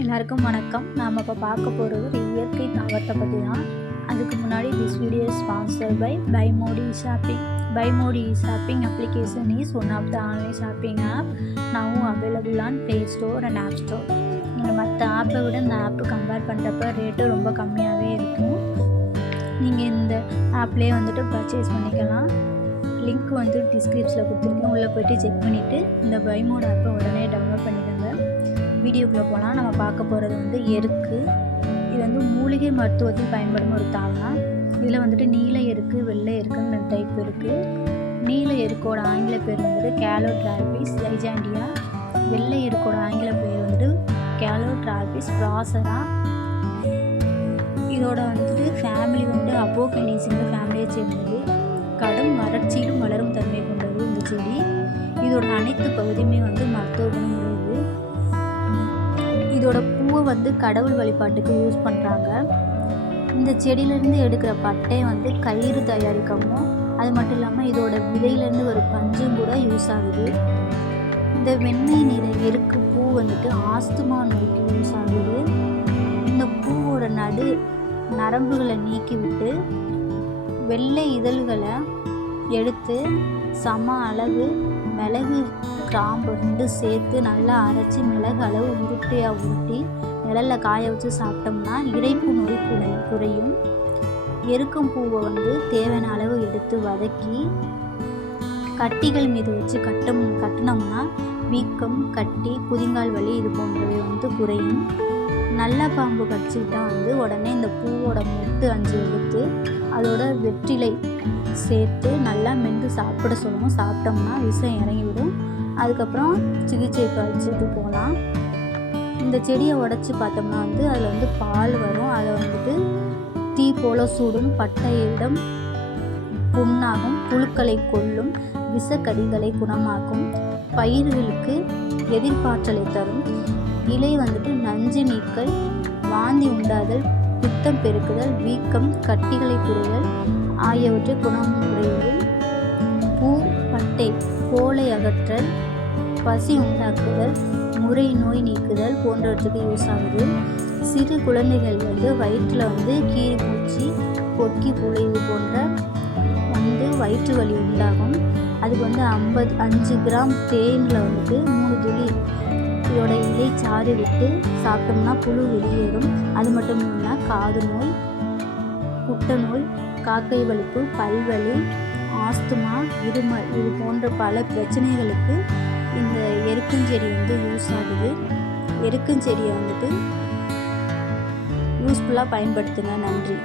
எல்லாருக்கும் வணக்கம். நாம் இப்போ பார்க்க போகிறது ஒரு இயற்கை தாவரத்தை பற்றி தான். அதுக்கு முன்னாடி this video sponsor by by Modi shopping by Modi shopping application is one of the online shopping app நவும் available on Play Store and App Store நீங்கள் மற்ற ஆப்பை விட இந்த ஆப்பு கம்பேர் பண்ணுறப்ப ரேட்டு ரொம்ப கம்மியாகவே இருக்கும். நீங்கள் இந்த ஆப்லேயே வந்துட்டு பர்ச்சேஸ் பண்ணிக்கலாம். லிங்க் வந்து டிஸ்கிரிப்ஷனில் கொடுத்துருக்கேன். உள்ளே போய்ட்டு செக் பண்ணிவிட்டு இந்த பைமோட் ஆப்பை உடனே டவுன்லோட் பண்ணிக்கோங்க. வீடியோக்குள்ளே போனால் நம்ம பார்க்க போகிறது வந்து எருக்கு. இது வந்து மூலிகை மருத்துவத்தில் பயன்படும் ஒரு தாவரம் இதில் வந்துட்டு நீல எருக்கு வெள்ளை எருக்குன்னு ரெண்டு டைப் இருக்குது நீல எருக்கோட ஆங்கில பேர் வந்துட்டு கேலோட்ராபிஸ் லைஜாண்டியா வெள்ளை எருக்கோட ஆங்கில பேர் வந்துட்டு கேலோட்ராபிஸ் ப்ராசரா இதோட வந்துட்டு ஃபேமிலி வந்து அப்போகெனிஸுங்கிற ஃபேமிலியை சேர்ந்தது. கடும் வறட்சியிலும் வளரும் தன்மை கொண்டது இந்த செடி. இதோட அனைத்து பகுதியுமே வந்து மருத்துவ குணம் வந்து கடவுள் வழிபாட்டுக்கு யூஸ் பண்ணுறாங்க இந்த செடியிலேருந்து எடுக்கிற பட்டை வந்து கயிறு தயாரிக்கவும் அது மட்டும் இல்லாமல் இதோட விதையிலேருந்து ஒரு பஞ்சும் கூட யூஸ் ஆகுது. இந்த வெண்ணெய் நிற எருக்கு பூ வந்துட்டு ஆஸ்துமா நோய்க்கு யூஸ் ஆகுது. இந்த பூவோட நடு நரம்புகளை நீக்கிவிட்டு வெள்ளை இதழ்களை எடுத்து சம அளவு மிளகு கிராம்பு ரெண்டு சேர்த்து நல்லா அரைச்சி மிளகு அளவு உருட்டையாக உருட்டி நிழலில் காய வச்சு சாப்பிட்டோம்னா இறைப்பு நோய் குறையும். எருக்கும் பூவை வந்து தேவையான அளவு எடுத்து வதக்கி கட்டிகள் மீது வச்சு கட்டும் கட்டினோம்னா வீக்கம் கட்டி குதிங்கால் வலி இது போன்றவை வந்து குறையும். நல்ல பாம்பு கடிச்சுக்கிட்டா வந்து உடனே இந்த பூவோட மொட்டு அஞ்சு எடுத்து அதோட வெற்றிலை சேர்த்து நல்லா மென்று சாப்பிட சொல்லணும். சாப்பிட்டோம்னா விஷம் இறங்கிவிடும். அதுக்கப்புறம் சிகிச்சை கழிச்சுட்டு போகலாம். இந்த செடியை உடச்சி பார்த்தோம்னா வந்து அதில் வந்து பால் வரும். அதை வந்துட்டு தீ போல சூடும் பட்டையிடம் புண்ணாகும் புழுக்களை கொல்லும் விஷக்கடிகளை குணமாக்கும் பயிர்களுக்கு எதிர்பார்த்தலை தரும். இலை வந்துட்டு நஞ்சு நீக்கல் வாந்தி உண்டாதல் பித்தம் பெருக்குதல் வீக்கம் கட்டிகளை குறுதல் ஆகியவற்றை குணமுடையது பூ பட்டை கோலை அகற்றல் பசி உண்டாக்குதல் முறை நோய் நீக்குதல் போன்றவற்றுக்கு யூஸ் ஆகுது. சிறு குழந்தைகள் வந்து வயிற்றில் வந்து கீரி பூச்சி கொக்கி புழு போன்ற வந்து வயிற்று வலி உண்டாகும். அதுக்கு வந்து ஐம்பது அஞ்சு கிராம் தேனில் வந்துட்டு மூணு துளி இதோட இலை சாறு விட்டு சாப்பிட்டோம்னா புழு வெளியேறும். அது மட்டும் இல்லாமல் காது நோய் குட்ட நோய் காக்கை வலிப்பு பல்வலி ஆஸ்துமா இருமல் இது போன்ற பல பிரச்சனைகளுக்கு இந்த எருக்கஞ்செடி வந்து யூஸ் ஆகுது. எருக்கஞ்செடியை வந்துட்டு யூஸ்ஃபுல்லாக பயன்படுத்துங்க. நன்றி.